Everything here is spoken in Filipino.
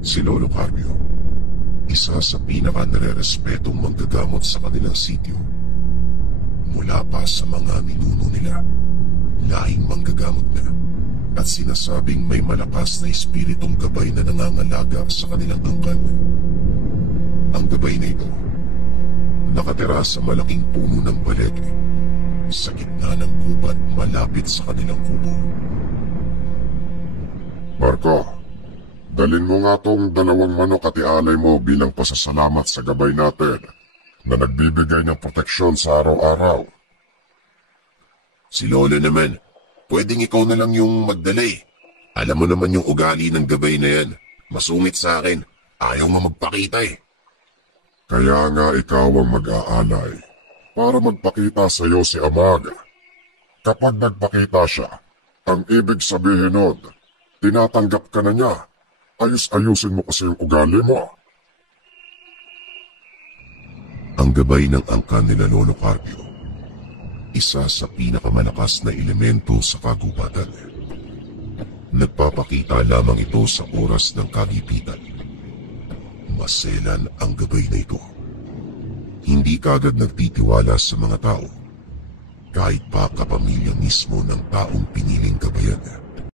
Si Lolo Carpio, isa sa pinaka-nare-respetong manggagamot sa kanilang sitio. Mula pa sa mga ninuno nila, lahing manggagamot na, at sinasabing may malakas na espiritong gabay na nangangalaga sa kanilang angkan. Ang gabay na ito, nakatira sa malaking puno ng balete, sa gitna ng gubat malapit sa kanilang kubo. Marco, dalin mo nga tong 2 manok at ialay mo bilang pasasalamat sa gabay natin na nagbibigay ng proteksyon sa araw-araw. Si Lolo naman, pwedeng ikaw na lang yung magdala eh. Alam mo naman yung ugali ng gabay na yan. Masungit sa akin. Ayaw nga magpakita eh. Kaya nga ikaw ang mag-aalay para magpakita sa iyo si Amag. Kapag nagpakita siya, ang ibig sabihin nun, tinatanggap ka na niya. Ayos-ayusin mo kasi yung ugali mo. Ang gabay ng angkan nila Lolo Carpio, isa sa pinakamalakas na elemento sa kagubatan. Nagpapakita lamang ito sa oras ng kagipitan. Maselan ang gabay na ito. Hindi kaagad nagtitiwala sa mga tao, kahit pa kapamilya mismo ng taong piniling gabayan.